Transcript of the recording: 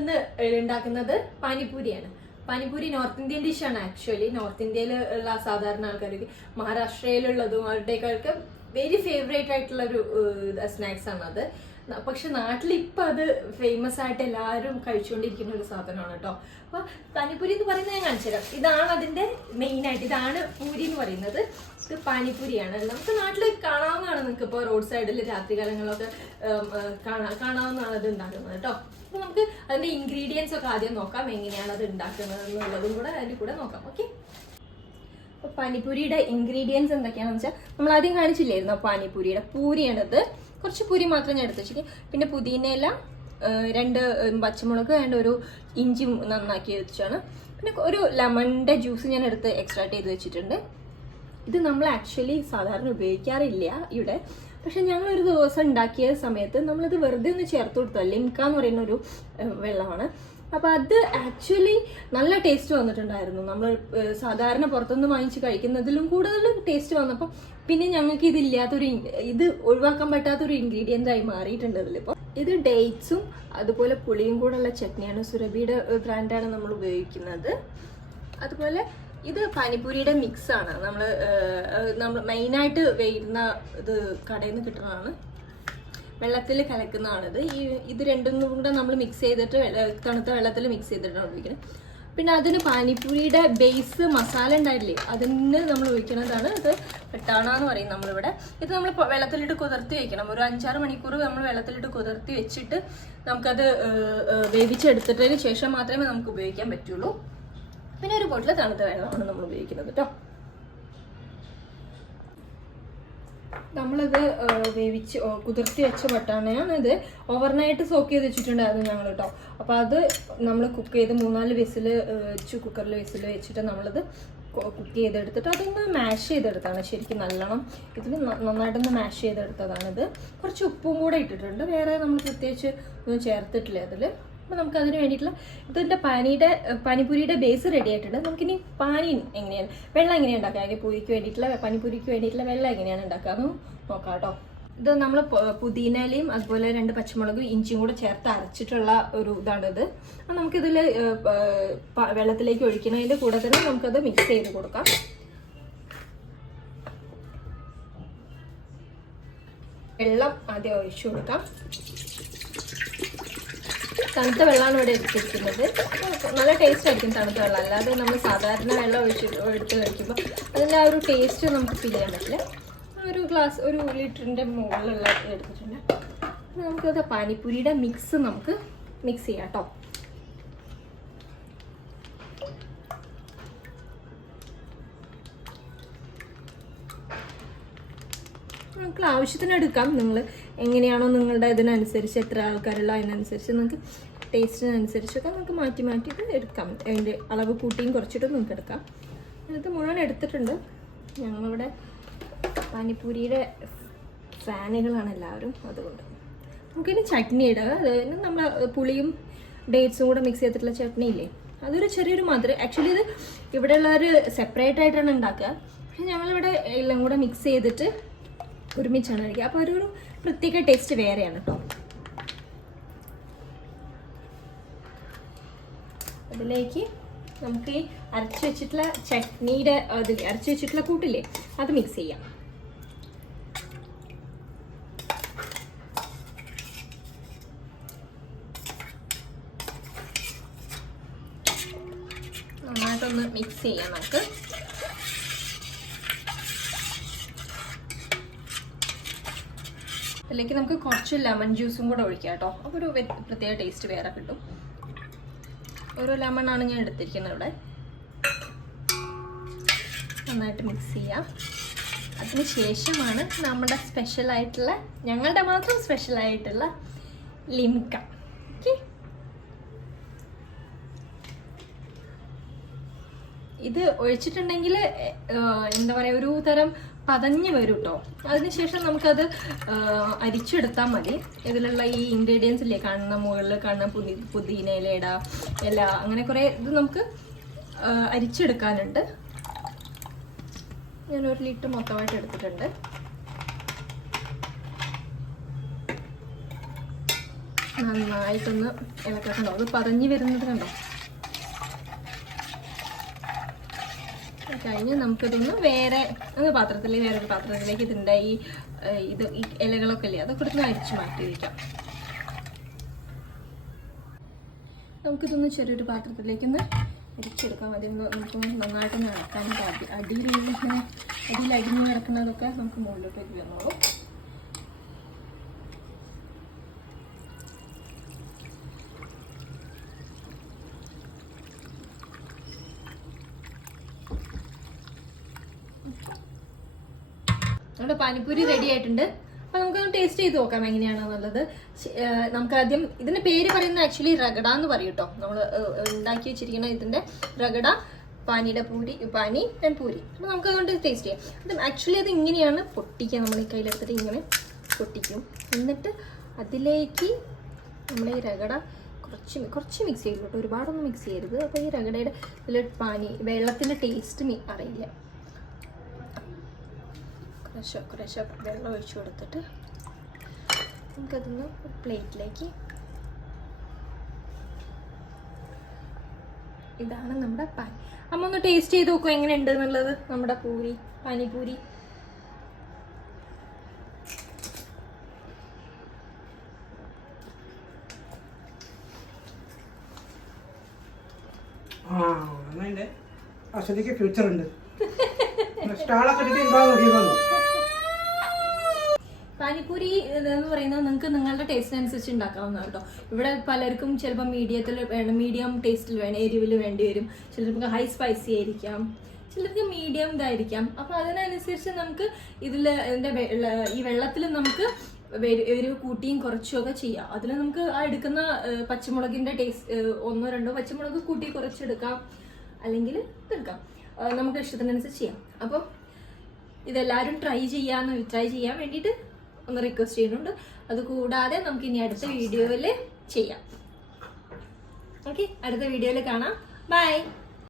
ഇന്ന് ഉണ്ടാക്കുന്നത് പാനിപൂരിയാണ്. Pani puri north Indian ഡിഷാണ്. ആക്ച്വലി നോർത്ത് ഇന്ത്യയിൽ ഉള്ള സാധാരണ ആൾക്കാർക്ക്, മഹാരാഷ്ട്രയിലുള്ളതും അവരുടെയൊക്കെ വെരി ഫേവറേറ്റ് ആയിട്ടുള്ള ഒരു സ്നാക്സ് ആണ് അത്. പക്ഷെ നാട്ടിൽ ഇപ്പൊ അത് ഫേമസ് ആയിട്ട് എല്ലാവരും കഴിച്ചുകൊണ്ടിരിക്കുന്ന ഒരു സാധനമാണ് കേട്ടോ. അപ്പൊ പാനിപൂരി എന്ന് പറയുന്നത് ഞാൻ കാണിച്ചു തരാം. ഇതാണ് അതിന്റെ മെയിൻ ആയിട്ട്, ഇതാണ് പൂരി എന്ന് പറയുന്നത്. ഇത് പാനിപൂരിയാണ്. നമുക്ക് നാട്ടിൽ കാണാവുന്നതാണ്. നിങ്ങൾക്ക് ഇപ്പോൾ റോഡ് സൈഡിൽ രാത്രികാലങ്ങളിലൊക്കെ കാണാവുന്നതാണ് അത് ഉണ്ടാക്കുന്നത് കേട്ടോ. അപ്പൊ നമുക്ക് അതിന്റെ ഇൻഗ്രീഡിയൻസ് ഒക്കെ ആദ്യം നോക്കാം, എങ്ങനെയാണ് അത് ഉണ്ടാക്കുന്നത് എന്നുള്ളതും കൂടെ അതിന്റെ കൂടെ നോക്കാം. ഓക്കെ, അപ്പൊ പാനിപൂരിയുടെ ഇൻഗ്രീഡിയൻസ് എന്തൊക്കെയാണെന്ന് വെച്ചാൽ നമ്മൾ ആദ്യം കാണിച്ചില്ലായിരുന്നു. പാനിപൂരിയുടെ പൂരിയാണത്. കുറച്ച് പൂരി മാത്രം ഞാൻ എടുത്ത് വെച്ചിട്ട്, പിന്നെ പുതിനയില, 2 പച്ചമുളക്, ഒരു ഇഞ്ചി നന്നാക്കി വെച്ചാണ്. പിന്നെ ഒരു ലെമണിന്റെ ജ്യൂസ് ഞാൻ എടുത്ത് എക്സ്ട്രാക്ട് ചെയ്ത് വെച്ചിട്ടുണ്ട്. ഇത് നമ്മൾ ആക്ച്വലി സാധാരണ ഉപയോഗിക്കാറില്ല ഇവിടെ, പക്ഷെ ഞങ്ങൾ ഒരു ദിവസം ഉണ്ടാക്കിയ സമയത്ത് നമ്മളിത് വെറുതെ ഒന്ന് ചേർത്ത് കൊടുത്തത്. ലിംക എന്ന് പറയുന്ന ഒരു വെള്ളമാണ്. അപ്പൊ അത് ആക്ച്വലി നല്ല ടേസ്റ്റ് വന്നിട്ടുണ്ടായിരുന്നു. നമ്മൾ സാധാരണ പുറത്തുനിന്ന് വാങ്ങിച്ച് കഴിക്കുന്നതിലും കൂടുതൽ ടേസ്റ്റ് വന്നപ്പോൾ പിന്നെ ഞങ്ങൾക്ക് ഇത് ഒഴിവാക്കാൻ പറ്റാത്തൊരു ഇൻഗ്രീഡിയൻ്റ് ആയി മാറിയിട്ടുണ്ട് ഇതിലിപ്പോൾ. ഇത് ഡേറ്റ്സും അതുപോലെ പുളിയും കൂടെ ഉള്ള ചട്നിയാണ്. സുരഭിയുടെ ബ്രാൻഡാണ് നമ്മൾ ഉപയോഗിക്കുന്നത്. അതുപോലെ ഇത് പാനിപൂരിയുടെ മിക്സ് ആണ്. നമ്മൾ മെയിനായിട്ട് വേണ്ടുന്ന ഇത് കടയിൽ നിന്ന് കിട്ടുന്നതാണ്, വെള്ളത്തിൽ കലക്കുന്നതാണിത്. ഇത് രണ്ടും കൂടെ നമ്മൾ മിക്സ് ചെയ്തിട്ട് തണുത്ത വെള്ളത്തിൽ മിക്സ് ചെയ്തിട്ടാണ് ഉപയോഗിക്കുന്നത്. പിന്നെ അതിന് പാനിപൂരിയുടെ ബേസ് മസാല ഉണ്ടായില്ലേ, അതിന് നമ്മൾ ഒഴിക്കുന്നതാണ് ഇത് പെട്ടാണ എന്ന് പറയും നമ്മളിവിടെ. ഇത് നമ്മൾ വെള്ളത്തിലിട്ട് കുതിർത്തി വെക്കണം. ഒരു 5-6 മണിക്കൂർ നമ്മൾ വെള്ളത്തിലിട്ട് കുതിർത്തി വെച്ചിട്ട് നമുക്കത് വേവിച്ചെടുത്തിട്ടതിന് ശേഷം മാത്രമേ നമുക്ക് ഉപയോഗിക്കാൻ പറ്റുള്ളൂ. പിന്നെ ഒരു ബോട്ടിൽ തണുത്ത വെള്ളമാണ് നമ്മൾ ഉപയോഗിക്കുന്നത് കേട്ടോ. നമ്മളിത് കുതിർത്തി വെച്ച ബട്ടാണയാണ്. ഇത് ഓവർനൈറ്റ് സോക്ക് ചെയ്ത് വെച്ചിട്ടുണ്ടായിരുന്നു ഞങ്ങൾ കേട്ടോ. അപ്പോൾ അത് നമ്മൾ കുക്ക് ചെയ്ത് 3-4 വിസിൽ വെച്ച്, കുക്കറിൽ വിസിൽ വെച്ചിട്ട് നമ്മളിത് കുക്ക് ചെയ്തെടുത്തിട്ട് അതൊന്ന് മാഷ് ചെയ്തെടുത്താണ്. ശരിക്കും നല്ലോണം ഇതിൽ നന്നായിട്ടൊന്ന് മാഷ് ചെയ്തെടുത്തതാണിത്. കുറച്ച് ഉപ്പും കൂടെ ഇട്ടിട്ടുണ്ട്. വേറെ നമ്മൾ പ്രത്യേകിച്ച് ഒന്നും ചേർത്തിട്ടില്ല അതിൽ. അപ്പോൾ നമുക്ക് അതിന് വേണ്ടിയിട്ടുള്ള ഇതിൻ്റെ പാനിപൂരിയുടെ ബേസ് റെഡി ആയിട്ടുണ്ട്. നമുക്കിനി പാനി എങ്ങനെയാണ്, വെള്ളം എങ്ങനെയാണ് ഉണ്ടാക്കുക, അതിന് പാനിപൂരിക്ക് വേണ്ടിയിട്ടുള്ള വെള്ളം എങ്ങനെയാണ് ഉണ്ടാക്കാമെന്ന് നോക്കാം കേട്ടോ. ഇത് നമ്മൾ പുതിനയിലയും അതുപോലെ 2 പച്ചമുളകും ഇഞ്ചിയും കൂടെ ചേർത്ത് അരച്ചിട്ടുള്ള ഒരു ഇതാണിത്. അപ്പം നമുക്കിതിൽ വെള്ളത്തിലേക്ക് ഒഴിക്കുന്നതിൻ്റെ കൂടെ തന്നെ നമുക്കത് മിക്സ് ചെയ്ത് കൊടുക്കാം. വെള്ളം ആദ്യം ഒഴിച്ചു കൊടുക്കാം. തണുത്ത വെള്ളമാണ് ഇവിടെ എടുത്തിരിക്കുന്നത്. നല്ല ടേസ്റ്റ് ആയിരിക്കും തണുത്ത വെള്ളം, അല്ലാതെ നമ്മൾ സാധാരണ വെള്ളം എടുത്ത് കഴിക്കുമ്പോൾ അതിൻ്റെ ആ ഒരു ടേസ്റ്റ് നമുക്ക് ഫീൽ ചെയ്യാൻ പറ്റില്ല. ഒരു ലിറ്ററിൻ്റെ മുകളിലുള്ള എടുത്തിട്ടുണ്ട്. നമുക്കത് പാനിപൂരിയുടെ മിക്സ് നമുക്ക് മിക്സ് ചെയ്യാം കേട്ടോ. നമുക്ക് ആവശ്യത്തിന് എടുക്കാം. നിങ്ങൾ എങ്ങനെയാണോ നിങ്ങളുടെ ഇതിനനുസരിച്ച്, എത്ര ആൾക്കാരുള്ള അതിനനുസരിച്ച് നിങ്ങൾക്ക് ടേസ്റ്റിനനുസരിച്ചൊക്കെ നമുക്ക് മാറ്റി ഇത് എടുക്കാം. അതിൻ്റെ അളവ് കൂട്ടിയും കുറച്ചിട്ടും നിങ്ങൾക്ക് എടുക്കാം. ഇത് മുഴുവൻ എടുത്തിട്ടുണ്ട്. ഞങ്ങളിവിടെ പാനിപൂരിയുടെ ഫാനുകളാണ് എല്ലാവരും, അതുകൊണ്ട് നമുക്കിനി ചട്നി ഇടുക. അതായത് നമ്മൾ പുളിയും ഡേറ്റ്സും കൂടെ മിക്സ് ചെയ്തിട്ടുള്ള ചട്നി ഇല്ലേ, അതൊരു ചെറിയൊരു മധുരം. ആക്ച്വലി ഇത് ഇവിടെയുള്ളവർ സെപ്പറേറ്റ് ആയിട്ടാണ് ഉണ്ടാക്കുക, പക്ഷെ ഞങ്ങളിവിടെ എല്ലാം കൂടെ മിക്സ് ചെയ്തിട്ട് ഒരുമിച്ചാണ് കഴിക്കുക. അപ്പോൾ ഒരു പ്രത്യേക ടേസ്റ്റ് വേറെയാണ് കേട്ടോ. അതിലേക്ക് നമുക്ക് ഈ അരച്ച് വെച്ചിട്ടുള്ള ചട്നിയുടെ അരച്ച് വെച്ചിട്ടുള്ള കൂട്ടില്ലേ, അത് മിക്സ് ചെയ്യാം. നന്നായിട്ടൊന്ന് മിക്സ് ചെയ്യാം നമുക്ക്. അതിലേക്ക് നമുക്ക് കുറച്ച് ലെമൺ ജ്യൂസും കൂടെ ഒഴിക്കാം കേട്ടോ. അപ്പോൾ ഒരു പ്രത്യേക ടേസ്റ്റ് വേറെ കിട്ടും. ഓരോ ലെമണാണ് ഞാൻ എടുത്തിരിക്കുന്നത് ഇവിടെ. നന്നായിട്ട് മിക്സ് ചെയ്യാം. അതിന് ശേഷമാണ് നമ്മുടെ സ്പെഷ്യലായിട്ടുള്ള, ഞങ്ങളുടെ മാത്രം സ്പെഷ്യലായിട്ടുള്ള ലിംക. ഓക്കെ, ഇത് ഒഴിച്ചിട്ടുണ്ടെങ്കിൽ എന്താ പറയുക, ഒരു തരം പതഞ്ഞ് വരും കേട്ടോ. അതിനുശേഷം നമുക്കത് അരിച്ചെടുത്താൽ മതി. ഇതിലുള്ള ഈ ഇൻഗ്രീഡിയൻസ് ഇല്ലേ, കാണുന്ന മുകളിൽ കാണുന്ന പുതിനയില ഇല, അങ്ങനെ കുറേ ഇത് നമുക്ക് അരിച്ചെടുക്കാനുണ്ട്. ഞാൻ 1 ലിറ്റർ മൊത്തമായിട്ട് എടുത്തിട്ടുണ്ട്. നന്നായിട്ടൊന്ന് ഇളക്കണ്ടോ, അത് പതഞ്ഞ് വരുന്നത് കണ്ടോ. കഴിഞ്ഞ് നമുക്കിതൊന്ന് വേറൊരു പാത്രത്തിലേക്ക് ഇതിൻ്റെ ഈ ഇലകളൊക്കെ ഇല്ലേ അതൊക്കെ എടുത്ത് അരിച്ച് മാറ്റി വയ്ക്കാം. നമുക്കിതൊന്ന് ചെറിയൊരു പാത്രത്തിലേക്കൊന്ന് അരിച്ചെടുക്കാം. അതിൽ നമുക്ക് നന്നായിട്ടൊന്ന് ഇളക്കാനായിട്ട് അടിയിൽ അടിഞ്ഞ് കിടക്കുന്നതൊക്കെ നമുക്ക് മുകളിലോട്ടേക്ക് വന്നോളൂ. നമ്മുടെ പാനിപ്പൂരി റെഡി ആയിട്ടുണ്ട്. അപ്പൊ നമുക്കൊന്ന് ടേസ്റ്റ് ചെയ്ത് നോക്കാം എങ്ങനെയാണെന്നുള്ളത്. നമുക്ക് ആദ്യം ഇതിന്റെ പേര് പറയുന്നത് ആക്ച്വലി റഗഡ എന്ന് പറയും കേട്ടോ. നമ്മൾ ഉണ്ടാക്കി വെച്ചിരിക്കുന്ന ഇതിന്റെ റഗഡ, പാനിയുടെ പൂരി, പാനി ആൻഡ് പൂരി. അപ്പൊ നമുക്ക് അതുകൊണ്ട് ടേസ്റ്റ് ചെയ്യാം. അത് ആക്ച്വലി അത് ഇങ്ങനെയാണ് പൊട്ടിക്കുക. നമ്മൾ ഈ കയ്യിലെടുത്തിട്ട് ഇങ്ങനെ പൊട്ടിക്കും. എന്നിട്ട് അതിലേക്ക് നമ്മൾ ഈ റഗഡ കുറച്ച് മിക്സ് ചെയ്തു കേട്ടോ, ഒരുപാടൊന്നും മിക്സ് ചെയ്യരുത്. അപ്പോൾ ഈ റഗഡയുടെ ഇതിൽ വെള്ളത്തിൻ്റെ ടേസ്റ്റ് അറിയില്ല. കുറേശ്ശെ വെള്ളം ഒഴിച്ചു കൊടുത്തിട്ട് നമുക്കതൊന്ന് ഒരു പ്ലേറ്റിലേക്ക്. ഇതാണ് നമ്മുടെ പാനി. അമ്മ ഒന്ന് ടേസ്റ്റ് ചെയ്ത് നോക്കുക എങ്ങനെയുണ്ട് എന്നുള്ളത്. നമ്മുടെ പാനിപൂരി ഫ്യൂച്ചർ ഉണ്ട്. സ്റ്റാളൊക്കെ നോക്കിക്കോളൂ. പാനിപ്പൂരി എന്ന് പറയുന്നത് നിങ്ങൾക്ക് നിങ്ങളുടെ ടേസ്റ്റിനനുസരിച്ച് ഉണ്ടാക്കാവുന്നതാണ് കേട്ടോ. ഇവിടെ പലർക്കും ചിലപ്പോൾ മീഡിയം ടേസ്റ്റിൽ വേണം, എരിവിൽ വേണ്ടി വരും. ചിലർക്ക് ഹൈ സ്പൈസി ആയിരിക്കാം, ചിലർക്ക് മീഡിയം ഇതായിരിക്കാം. അപ്പോൾ അതിനനുസരിച്ച് നമുക്ക് ഈ വെള്ളത്തിൽ നമുക്ക് എരിവ് കൂട്ടിയും കുറച്ചുമൊക്കെ ചെയ്യാം. അതിൽ നമുക്ക് ആ എടുക്കുന്ന പച്ചമുളകിൻ്റെ ടേസ്റ്റ് 1-2 പച്ചമുളക് കൂട്ടി കുറച്ചെടുക്കാം, അല്ലെങ്കിൽ ഇതെടുക്കാം. നമുക്ക് ഇഷ്ടത്തിനനുസരിച്ച് ചെയ്യാം. അപ്പോൾ ഇതെല്ലാവരും ട്രൈ ചെയ്യാൻ വേണ്ടിയിട്ട് ഒന്ന് റിക്വസ്റ്റ് ചെയ്യുന്നുണ്ട്. അതുകൂടാതെ നമുക്ക് ഇനി അടുത്ത വീഡിയോയിൽ ചെയ്യാം. ഓക്കെ, അടുത്ത വീഡിയോയിൽ കാണാം. ബൈ.